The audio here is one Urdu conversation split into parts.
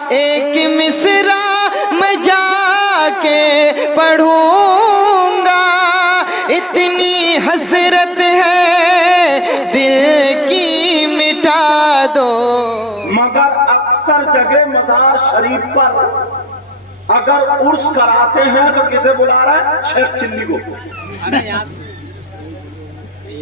ایک مصرع میں جا کے پڑھوں گا، اتنی حسرت ہے دل کی مٹا دو۔ مگر اکثر جگہ مزار شریف پر اگر عرس کراتے ہیں تو کسے بلا رہا ہے؟ شیخ چلی کو۔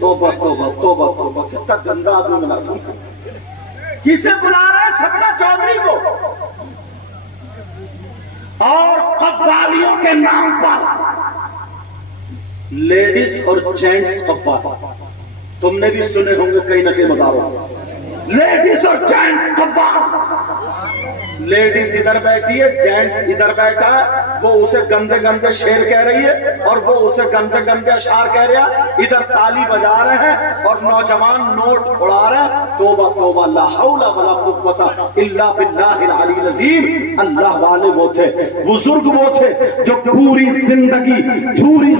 توبہ توبہ توبہ توبہ، کتنا گندا آدمی ملا تم۔ کسے بلا رہا ہے؟ سبلا چودھری کو۔ اور قوالیوں کے نام پر لیڈیز اور جینٹس قوال، تم نے بھی سنے ہوں گے کہیں نہ کہیں مزاروں میں، لیڈیز اور جینٹس قوال۔ لیڈیز ادھر بیٹھی ہے، جینٹس ادھر بیٹھا ہے، وہ اسے گندے گندے شعر کہہ رہی ہے اور وہ اسے گندے گندے اشعار کہہ رہا ہے، ادھر تالی بجا رہے ہیں اور نوجوان نوٹ اڑا رہے ہیں۔ توبہ توبہ، لا حول ولا قوت الا باللہ العلی العظیم۔ اللہ والے وہ تھے، بزرگ وہ تھے جو پوری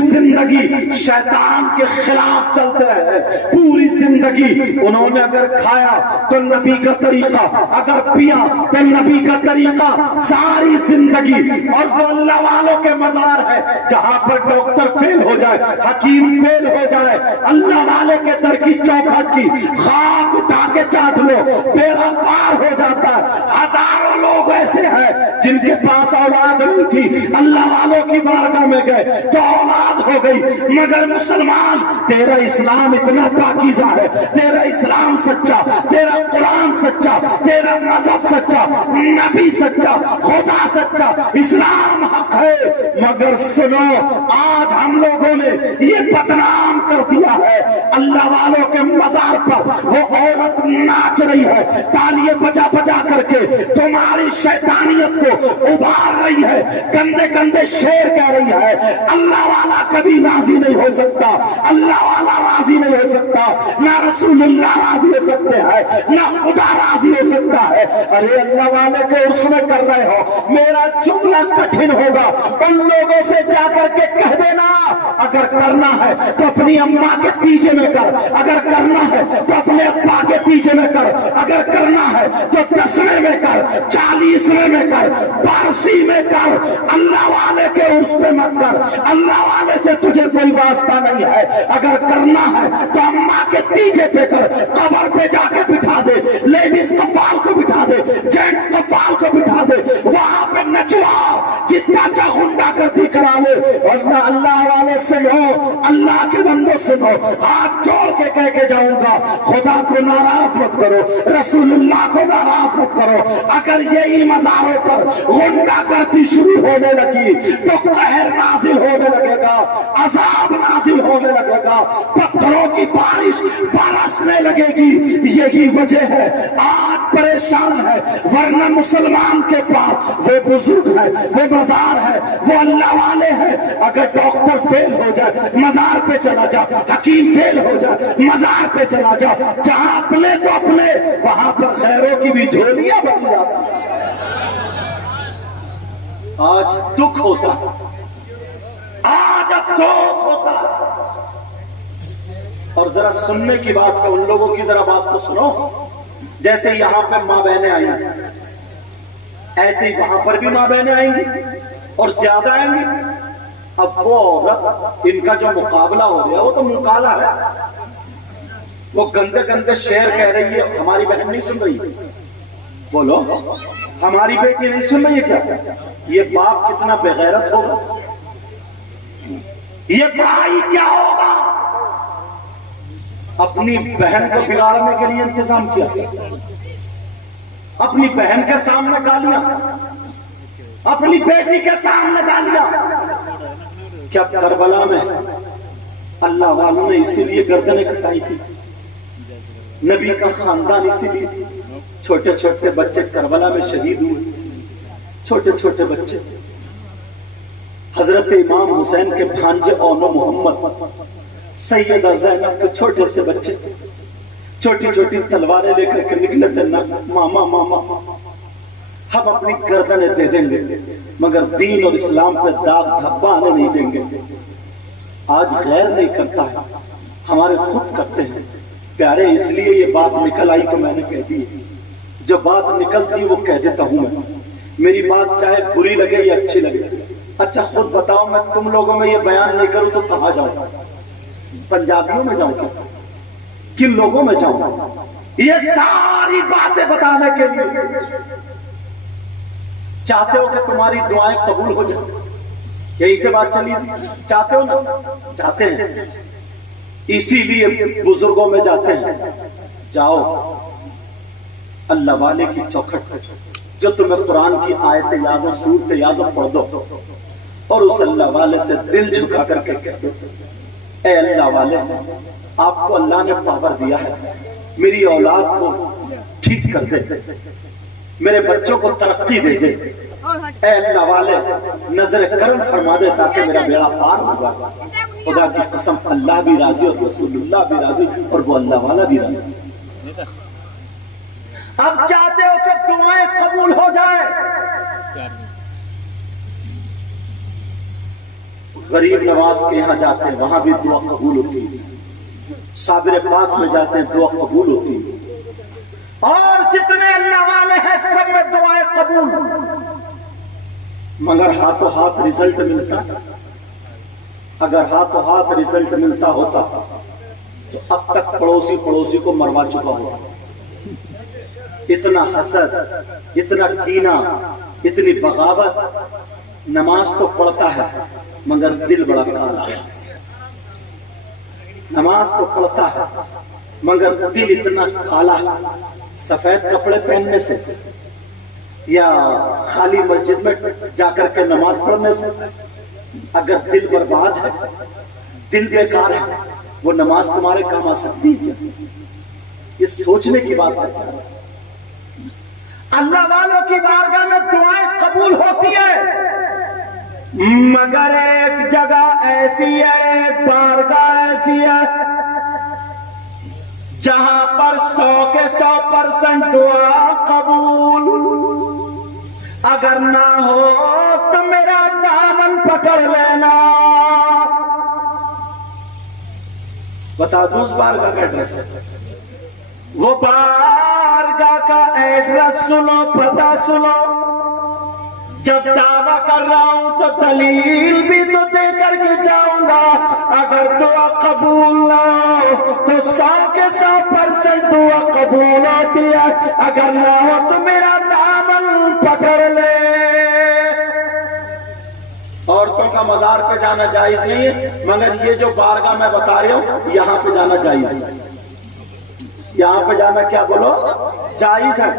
زندگی شیطان کے خلاف چلتے رہے، پوری زندگی انہوں نے اگر کھایا تو نبی کا طریقہ، اگر پیا تو نبی کا طریقہ، ساری زندگی۔ اور وہ اللہ والوں کے مزار ہے جہاں پر ڈاکٹر فیل ہو جائے، حکیم فیل ہو جائے، اللہ والے کے در کی چوکھٹ کی خاک اٹھا کے چاٹ لو، بیڑا پار ہو جاتا ہے۔ ہزاروں لوگ ایسے ہیں جن کے پاس اولاد نہیں تھی، اللہ والوں کی بارگاہ میں گئے تو اولاد ہو گئی۔ مگر مسلمان، تیرا اسلام اتنا پاکیزہ ہے، تیرا اسلام سچا، تیرا قرآن سچا، تیرا مذہب سچا، نبی سچا، خدا سچا، اسلام حق ہے۔ مگر سنو، آج ہم لوگوں نے یہ بدنام کر دیا ہے، اللہ والوں کے مزار پر وہ عورت ناچ رہی ہے، تالیاں بجا بجا کر کے تمہاری شیطانیت کو ابھار رہی ہے، گندے گندے شعر کہہ رہی ہے۔ اللہ والا کبھی راضی نہیں ہو سکتا، اللہ والا راضی نہیں ہو سکتا، نہ رسول اللہ راضی ہو سکتے ہیں، نہ خدا راضی ہو سکتا ہے۔ ارے اللہ والے کے عرس میں کر رہے ہو، میرا جملہ کٹھن ہوگا، ان لوگوں سے جا کر کے کہہ دینا اگر کرنا ہے تو اپنی اماں کے تیجے میں کر، اگر کرنا ہے تو اپنے ابا کے تیجے میں کر، اگر کرنا ہے تو 10ویں میں کر، 40ویں میں کر، 82 میں کر، اللہ والے کے عرس پہ مت کر۔ اللہ والے سے تجھے کوئی واسطہ نہیں ہے، اگر کرنا ہے تو اماں کے تیجے پہ کر، قبر پہ جا کے بٹھا دے، لیڈیز قفال کو بٹھا دے، جینٹس قفال کو بٹھا دے، وہاں پہ نچوا، جتنا چاہ غنڈہ گردی کرا لے۔ ورنہ اللہ والے سنو، اللہ کے بندے سنو، ہاتھ جوڑ کے کہہ کے جاؤں گا، خدا کو ناراض مت کرو، رسول اللہ کو ناراض مت کرو۔ اگر یہی مزاروں پر غنڈہ گردی شروع ہونے لگی تو قہر نازل ہونے لگے گا، عذاب نازل ہونے لگے گا، پتھروں کی بارش برسنے لگے گی۔ یہی وجہ ہے آج پریشان ہے، ورنہ مسلمان کے پاس وہ بزرگ ہے، وہ مزار ہے، وہ اللہ والے ہیں۔ اگر ڈاکٹر فیل ہو جائے مزار پہ چلا جا، حکیم فیل ہو جائے مزار پہ چلا جا، جہاں اپنے تو اپنے، وہاں پر غیروں کی بھی جھولیاں بنی جاتی۔ آج دکھ ہوتا، آج افسوس ہوتا۔ اور ذرا سننے کی بات ہے، ان لوگوں کی ذرا بات تو سنو۔ جیسے یہاں پہ ماں بہنیں آئی ہیں، ایسے ہی وہاں پر بھی ماں بہنیں آئیں گی اور زیادہ آئیں گی۔ اب وہ عورت، ان کا جو مقابلہ ہو رہا ہے وہ تو مقابلہ ہے، وہ گندے گندے شعر کہہ رہی ہے، ہماری بہن نہیں سن رہی، بولو ہماری بیٹی نہیں سن رہی ہے کیا؟ یہ باپ کتنا بغیرت ہوگا، یہ بھائی کیا ہوگا؟ اپنی بہن کو بگاڑنے کے لیے انتظام کیا، اپنی بہن کے سامنے گالیاں، اپنی بیٹی کے سامنے گالیاں۔ کیا کربلا میں اللہ والوں نے اسی لیے گردنیں کٹائی تھی؟ نبی کا خاندان اسی لیے، چھوٹے چھوٹے بچے کربلا میں شہید ہوئے، چھوٹے چھوٹے بچے۔ حضرت امام حسین کے بھانجے اونو محمد، سیدہ زینب کے چھوٹے سے بچے چھوٹی چھوٹی تلواریں لے کر کے نکلے تھے، ماما ماما ہم اپنی گردنیں دے دیں گے مگر دین اور اسلام پہ داغ دھبا آنے نہیں دیں گے۔ آج غیر نہیں کرتا ہے، ہمارے خود کرتے ہیں۔ پیارے اس لیے یہ بات نکل آئی تو میں نے کہہ دی، جو بات نکلتی وہ کہہ دیتا ہوں میں۔ میری بات چاہے بری لگے یا اچھی لگے. اچھا خود بتاؤ میں تم لوگوں میں یہ بیان نہیں کروں تو کہاں جاؤں؟ پنجابیوں میں جاؤں کیا؟ کن لوگوں میں جاؤں؟ یہ ساری باتیں بتانے کے لیے چاہتے ہو کہ تمہاری دعائیں قبول ہو جائیں. یہی سے بات چلی تھی. چاہتے ہو نا؟ چاہتے ہیں. اسی لیے بزرگوں میں جاتے ہیں. جاؤ اللہ والے کی چوکھٹ پہ جو تمہیں قرآن کی آیت یاد ہو، سورت یاد ہو، پڑھ دو اور اس اللہ والے سے دل جھکا کر کے کہہ دو اے اللہ والے، آپ کو اللہ نے پاور دیا ہے، میری اولاد کو ٹھیک کر دے، میرے بچوں کو ترقی دے دے. اے اللہ والے نظر کرم فرما دے تاکہ میرا بیڑا پار ہو جائے. خدا کی قسم اللہ بھی راضی اور رسول اللہ بھی راضی اور وہ اللہ والا بھی راضی. اب چاہتے ہو کہ دعائیں قبول ہو جائے. غریب نواز کے یہاں جاتے ہیں وہاں بھی دعا قبول ہوتی ہے. صابر پاک میں جاتے ہیں دعا قبول ہوتی ہے. اور جتنے اللہ والے ہیں سب میں دعائیں قبول، مگر ہاتھوں ہاتھ رزلٹ ملتا. اگر ہاتھوں ہاتھ رزلٹ ملتا ہوتا تو اب تک پڑوسی کو مروا چکا ہوتا. اتنا حسد، اتنا کینہ، اتنی بغاوت. نماز تو پڑھتا ہے مگر دل بڑا کالا ہے. نماز تو پڑھتا ہے مگر دل اتنا کالا ہے. سفید کپڑے پہننے سے یا خالی مسجد میں جا کر کے نماز پڑھنے سے اگر دل برباد ہے، دل بیکار ہے، وہ نماز تمہارے کام آ سکتی ہے کیا؟ یہ سوچنے کی بات ہے. اللہ والوں کی بارگاہ میں دعائیں قبول ہوتی ہے مگر ایک جگہ ایسی ہے، ایک بارگاہ ایسی ہے جہاں پر 100% دعا قبول. اگر نہ ہو تو میرا دامن پکڑ لینا. بتا دوں اس بارگاہ کا ایڈریس. وہ بارگاہ کا ایڈریس سنو، پتہ سنو. جب دعویٰ کر رہا ہوں تو دلیل بھی تو دے کر کے جاؤں گا. اگر دعا قبول نہ ہو تو 100% دعا قبول ہوتی ہے. اگر نہ ہو تو میرا دامن پکڑ لے. عورتوں کا مزار پہ جانا جائز نہیں ہے مگر یہ جو بارگاہ میں بتا رہے ہوں یہاں پہ جانا جائز ہے. یہاں پہ جانا کیا بولو جائز ہے.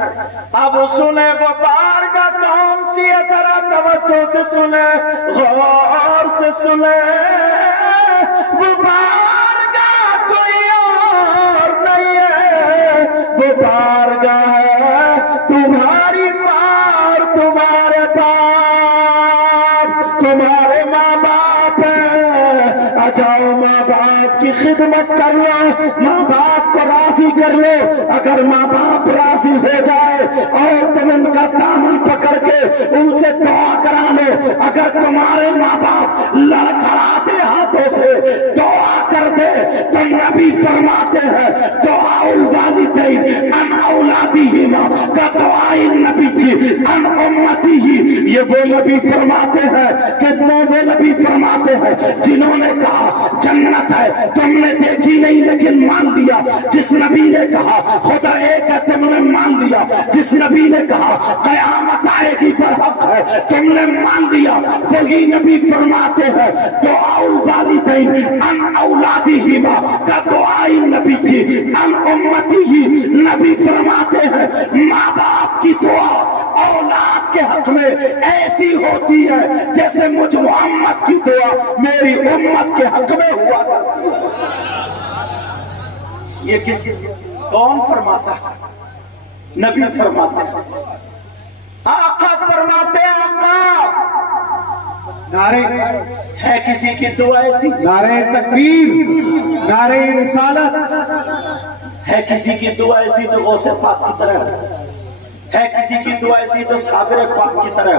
اب سنیں وہ بارگاہ کون سی ہے، ذرا توجہ سے سنیں، غور سے سنیں. وہ بارگاہ کوئی اور نہیں ہے، وہ بارگاہ ہے تمہاری ماں اور تمہارے باپ. تمہارے ماں باپ ہیں، آ جاؤ ماں باپ کی خدمت کر لو، ماں باپ کو راضی کر لو. اگر ماں باپ راضی ہو جائے اور تم ان کا دامن پکڑ کے ان سے دعا کرا لو. اگر تمہارے ماں باپ لڑکھڑاتے ہاتھوں سے دعا کر دے تو نبی فرماتے ہیں دعا الوالدین ان اولادہما کا دعائی نبی جی ان امتی ہی. یہ وہ نبی فرماتے ہیں کہ وہ نبی فرماتے ہیں جنہوں نے کہا جنت ہے تم نے دیکھی نہیں لیکن مان لیا. جس نبی نے کہا خدا ایک ہے تم نے مان لیا. جس نبی نے کہا قیامت آئے گی پر حق ہے تم نے مان لیا. وہی نبی فرماتے ہیں دعا الوالدین ان اولادہما کا دعائی نبی جی ان امتی ہی. نبی فرماتے ہیں ماں باپ کی دعا اولاد کے حق میں ایسی ہوتی ہے جیسے مجھ محمد کی دعا میری امت کے حق میں ہوا کرتی ہے. یہ کون فرماتا ہے؟ نبی فرماتے ہیں، آقا فرماتے ہیں. آقا نعرے ہے کسی کی دعا ایسی؟ نعرے تکبیر، نعرے رسالت. ہے کسی کی دعا ایسی جو غوث پاک کی طرح ہے؟ کسی کی دعا ایسی جو صابر پاک کی طرح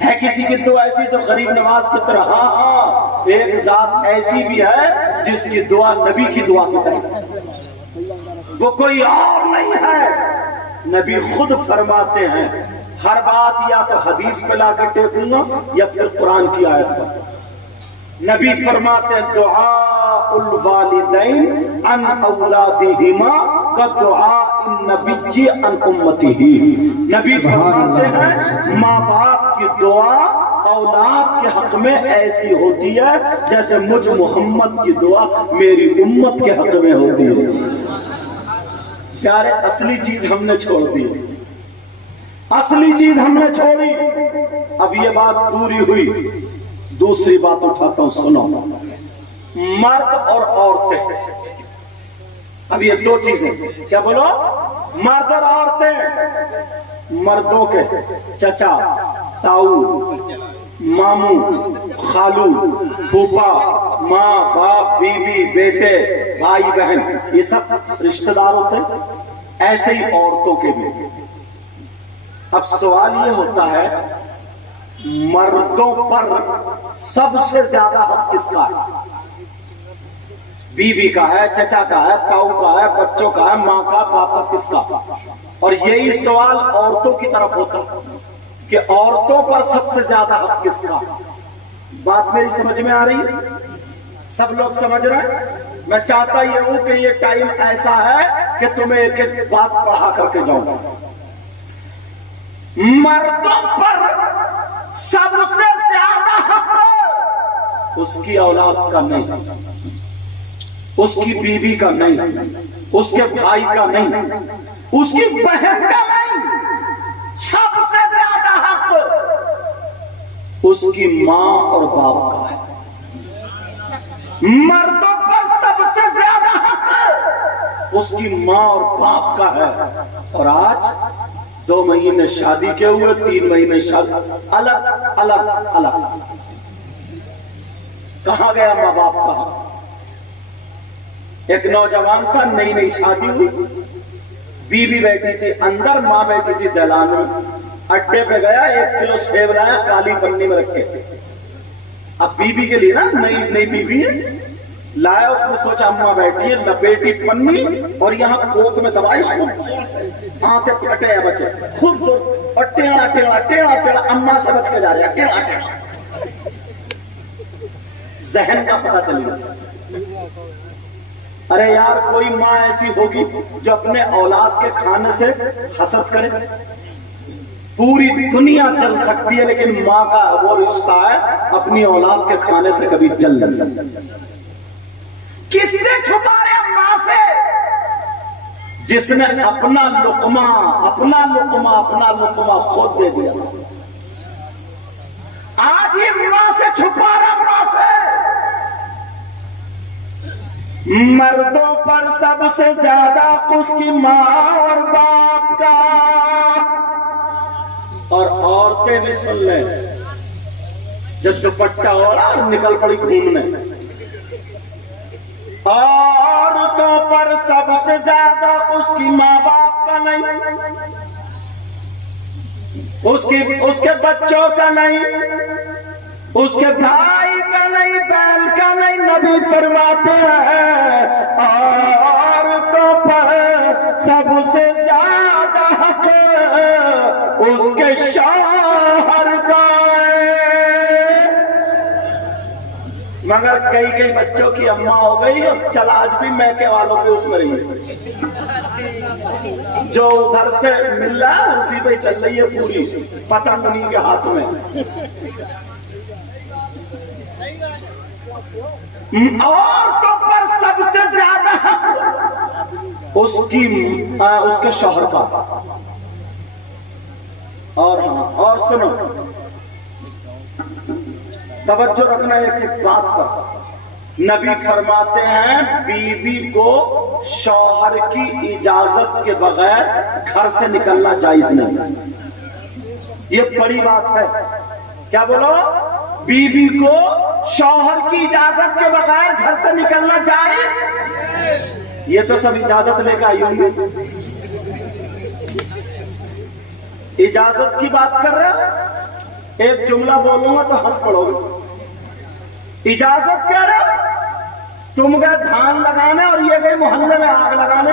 ہے؟ کسی کی دعا ایسی جو غریب نواز کی طرح؟ ہاں ایک ذات ایسی بھی ہے جس کی دعا نبی کی دعا کی طرح، وہ کوئی اور نہیں ہے. نبی خود فرماتے ہیں ہر بات یا تو حدیث پہ لا کے ٹیکوں گا یا پھر قرآن کی آیت پر. نبی فرماتے ہیں دعاء الوالدین ان اولادہما کا دعاء النبی ان امتہ. نبی فرماتے ہیں ماں باپ کی دعا اولاد کے حق میں ایسی ہوتی ہے جیسے مجھ محمد کی دعا میری امت کے حق میں ہوتی ہے. پیارے اصلی چیز ہم نے چھوڑ دی, اصلی چیز ہم نے چھوڑی. اب یہ بات پوری ہوئی, دوسری بات اٹھاتا ہوں, سنو. مرد اور عورتیں, اب یہ دو چیزیں, کیا بولو, مرد اور عورتیں. مردوں کے چچا, تاؤ, ماموں, خالو, پھوپا, ماں, باپ, بیوی, بیٹے, بھائی, بہن, یہ سب رشتہ دار ہوتے ہیں. ایسے ہی عورتوں کے بھی. اب سوال یہ ہوتا ہے مردوں پر سب سے زیادہ حق کس کا ہے؟ بیوی کا ہے, چچا کا ہے, تاؤ کا ہے, بچوں کا ہے, ماں کا, پاپا, کس کا؟ اور یہی سوال عورتوں کی طرف ہوتا کہ عورتوں پر سب سے زیادہ حق کس کا؟ بات میری سمجھ میں آ رہی ہے؟ سب لوگ سمجھ رہے ہیں؟ میں چاہتا یہ ہوں کہ یہ ٹائم ایسا ہے کہ تمہیں ایک ایک بات پڑھا کر کے جاؤں. مردوں پر سب سے زیادہ حق اس کی اولاد کا نہیں, اس کی بیوی کا نہیں, اس کے بھائی کا نہیں, اس کی بہن کا نہیں. سب سے زیادہ حق اس کی ماں اور باپ کا ہے. مردوں پر سب سے زیادہ حق اس کی ماں اور باپ کا ہے. اور آج 2 مہینے شادی کے ہوئے, 3 مہینے شادی, الگ الگ الگ. کہاں گیا ماں باپ کا؟ ایک نوجوان تھا, نئی نئی شادی ہوئی, بیوی بیٹھی تھی اندر, ماں بیٹھی تھی دلان میں. اڈے پہ گیا, 1 کلو سیب لایا, کالی پنی میں رکھ کے. اب بیوی کے لیے نا, نئی بیوی ہے, لایا. اس نے سوچا اماں بیٹھی ہے, لپیٹی پنی اور یہاں کوک میں دبائی, خوب زور سے آتے پھٹے ہیں بچے, خوب زور سے, اور ٹیڑا ٹیڑا ٹیڑا ٹیڑا اماں سے بچ کے جا رہے ہیں, ٹیڑا ٹیڑا. ذہن کا پتہ چل گیا. ارے یار, کوئی ماں ایسی ہوگی جو اپنے اولاد کے کھانے سے حسد کرے؟ پوری دنیا چل سکتی ہے لیکن ماں کا وہ رشتہ ہے اپنی اولاد کے کھانے سے کبھی چل نہیں سکتا. کس سے چھپا رہے ماں سے؟ جس نے اپنا لقمہ خود دے دیا. آج یہ ماں سے چھپا رہا, ماں سے. مردوں پر سب سے زیادہ اس کی ماں اور باپ کا. اور عورتیں بھی سن لیں, جب دوپٹہ اوڑھا اور نکل پڑی گھومنے. عورتوں پر سب سے زیادہ اس کی ماں باپ کا نہیں, اس کے بچوں کا نہیں, اس کے بھائی کا نہیں, بہن کا نہیں. نبی فرماتے ہیں عورتوں پر سب سے زیادہ حق اس کے شوہر کا ہے. مگر کئی بچوں کی اماں ہو گئی اور چل آج بھی میکے والوں کے اس میں رہی ہے, جو ادھر سے مل رہا ہے اسی پہ چل رہی ہے پوری, پتنگ انہی کے ہاتھ میں. عورتوں پر سب سے زیادہ حق اس کے شوہر کا. اور سنو, توجہ رکھنا ایک بات پر. نبی فرماتے ہیں بیوی کو شوہر کی اجازت کے بغیر گھر سے نکلنا جائز نہیں. یہ بڑی بات ہے. کیا بولو؟ بیوی کو شوہر کی اجازت کے بغیر گھر سے نکلنا جائز. یہ تو سب اجازت لے کے آئی ہوں گے. اجازت کی بات کر رہے ہو؟ ایک جملہ بولوں گا تو ہنس پڑو گے. اجازت کیا رہے؟ تم گئے دھان لگانے اور یہ گئے محلے میں آگ لگانے.